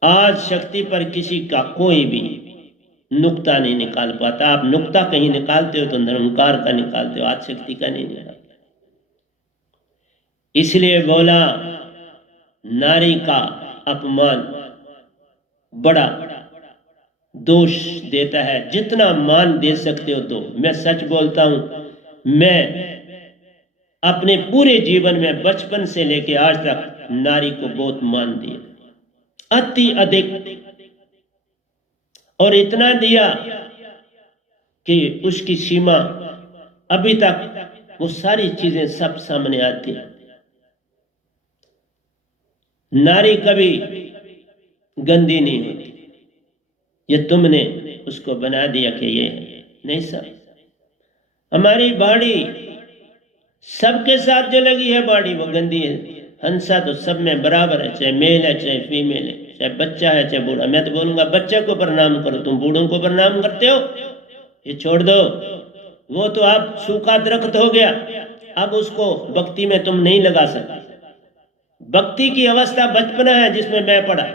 आज शक्ति पर किसी का कोई भी नुक्ता नहीं निकाल पाता। आप नुक्ता कहीं निकालते हो तो निरंकार का निकालते हो, आज शक्ति का नहीं निकालते। इसलिए बोला, नारी का अपमान बड़ा दोष देता है। जितना मान दे सकते हो दो। मैं सच बोलता हूं, मैं अपने पूरे जीवन में बचपन से लेके आज तक नारी को बहुत मान दिया, अति अधिक, और इतना दिया कि उसकी सीमा अभी तक वो सारी चीजें सब सामने आती हैं। नारी कभी गंदी नहीं होती, ये तुमने उसको बना दिया कि ये नहीं। सब हमारी बॉडी सबके साथ जो लगी है बॉडी वो गंदी है। हंसा तो सब में बराबर है, चाहे मेल है चाहे फीमेल है, चाहे बच्चा है चाहे बूढ़ा। मैं तो बोलूंगा बच्चे को प्रणाम करो, तुम बूढ़ों को प्रणाम करते हो, ये छोड़ दो। वो तो आप सूखा दरख्त हो गया, अब उसको भक्ति में तुम नहीं लगा सकते। भक्ति की अवस्था बचपना है जिसमें मैं पढ़ा,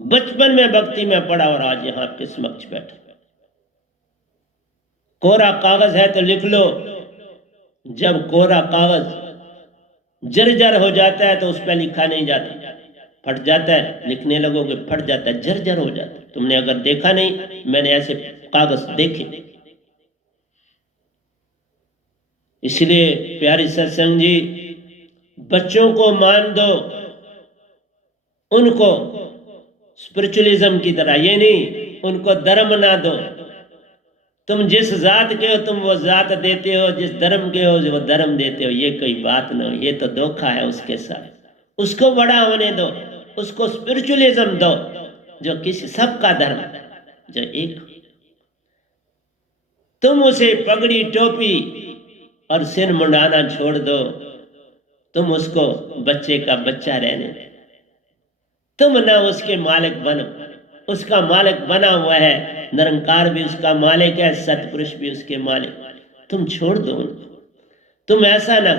बचपन में भक्ति में पढ़ा और आज यहां आपके समक्ष बैठा। कोरा कागज है तो लिख लो, जब कोरा कागज जर्जर हो जाता है तो उस पर लिखा नहीं जाता, फट जाता है, लिखने लगोगे फट जाता है, जर्जर हो जाता है। तुमने अगर देखा नहीं, मैंने ऐसे कागज देखे। इसलिए प्यारी सत्संग जी, बच्चों को मान दो, उनको स्पिरिचुअलिज्म की तरह, ये नहीं उनको धर्म ना दो। तुम जिस जात के हो तुम वो जात देते हो, जिस धर्म के हो वो धर्म देते हो, ये कोई बात ना हो। ये तो धोखा है उसके साथ। उसको बड़ा होने दो, उसको स्पिरिचुअलिज्म दो, जो किसी सबका धर्म, जो एक। तुम उसे पगड़ी टोपी और सिर मुंडाना छोड़ दो, तुम उसको बच्चे का बच्चा रहने दो। तुम ना उसके मालिक बनो, उसका मालिक बना हुआ है। निरंकार भी उसका मालिक है, सतपुरुष भी उसके मालिक। तुम छोड़ दो उनको। तुम ऐसा ना,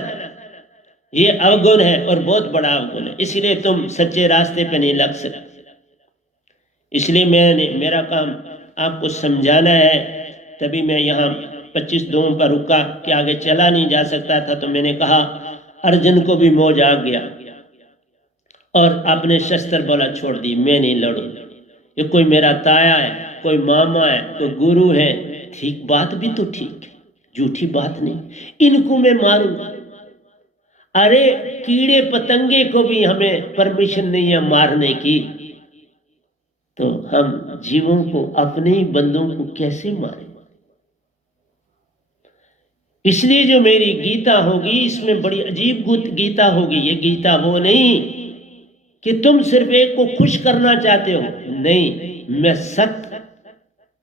ये अवगुण है और बहुत बड़ा अवगुण है। इसलिए तुम सच्चे रास्ते पे नहीं लग सकते। इसलिए मेरा काम आपको समझाना है। तभी मैं यहाँ 25 दों पर रुका कि आगे चला नहीं जा सकता था। तो मैंने कहा, अर्जुन को भी मौज आ गया और अपने शस्त्र बोला छोड़ दी, मैं नहीं लड़ूंगा। ये कोई मेरा ताया है, कोई मामा है, कोई गुरु है, ठीक बात भी तो ठीक है, झूठी बात नहीं। इनको मैं मारूंगा। अरे कीड़े पतंगे को भी हमें परमिशन नहीं है मारने की, तो हम जीवों को, अपने ही बंदों को कैसे मारें? इसलिए जो मेरी गीता होगी, इसमें बड़ी अजीब गीता होगी। ये गीता वो नहीं कि तुम सिर्फ एक को खुश करना चाहते हो, नहीं, मैं सत्य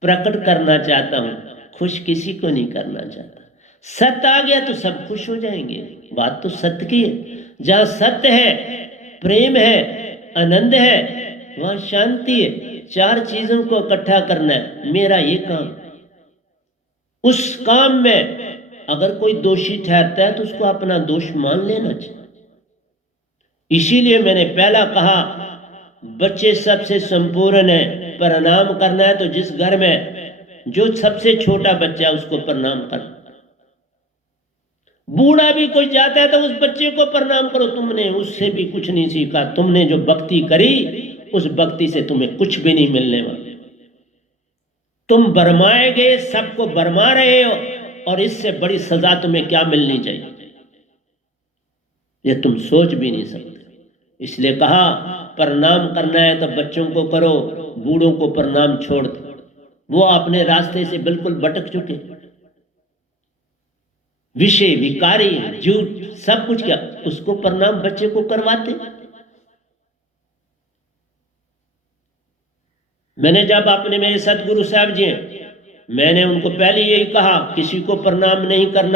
प्रकट करना चाहता हूं, खुश किसी को नहीं करना चाहता। सत्य आ गया तो सब खुश हो जाएंगे। बात तो सत्य की है। जहां सत्य है, प्रेम है, आनंद है, वहां शांति है। चार चीजों को इकट्ठा करना है, मेरा ये काम। उस काम में अगर कोई दोषी ठहरता है तो उसको अपना दोष मान लेना चाहिए। इसीलिए मैंने पहला कहा बच्चे सबसे संपूर्ण है, प्रणाम करना है तो जिस घर में जो सबसे छोटा बच्चा है उसको प्रणाम करना। बूढ़ा भी कोई जाता है तो उस बच्चे को प्रणाम करो। तुमने उससे भी कुछ नहीं सीखा, तुमने जो भक्ति करी उस भक्ति से तुम्हें कुछ भी नहीं मिलने वाला। तुम बरमाए गए, सबको बरमा रहे हो, और इससे बड़ी सजा तुम्हें क्या मिलनी चाहिए, ये तुम सोच भी नहीं सकते। इसलिए कहा प्रणाम करना है तो बच्चों को करो, बूढ़ों को प्रणाम छोड़ दो। वो अपने रास्ते से बिल्कुल भटक चुके, विषय विकारी झूठ सब कुछ, क्या उसको प्रणाम बच्चे को करवाते। मैंने जब अपने मेरे सतगुरु साहब जी हैं, मैंने उनको पहले यही कहा किसी को प्रणाम नहीं करना।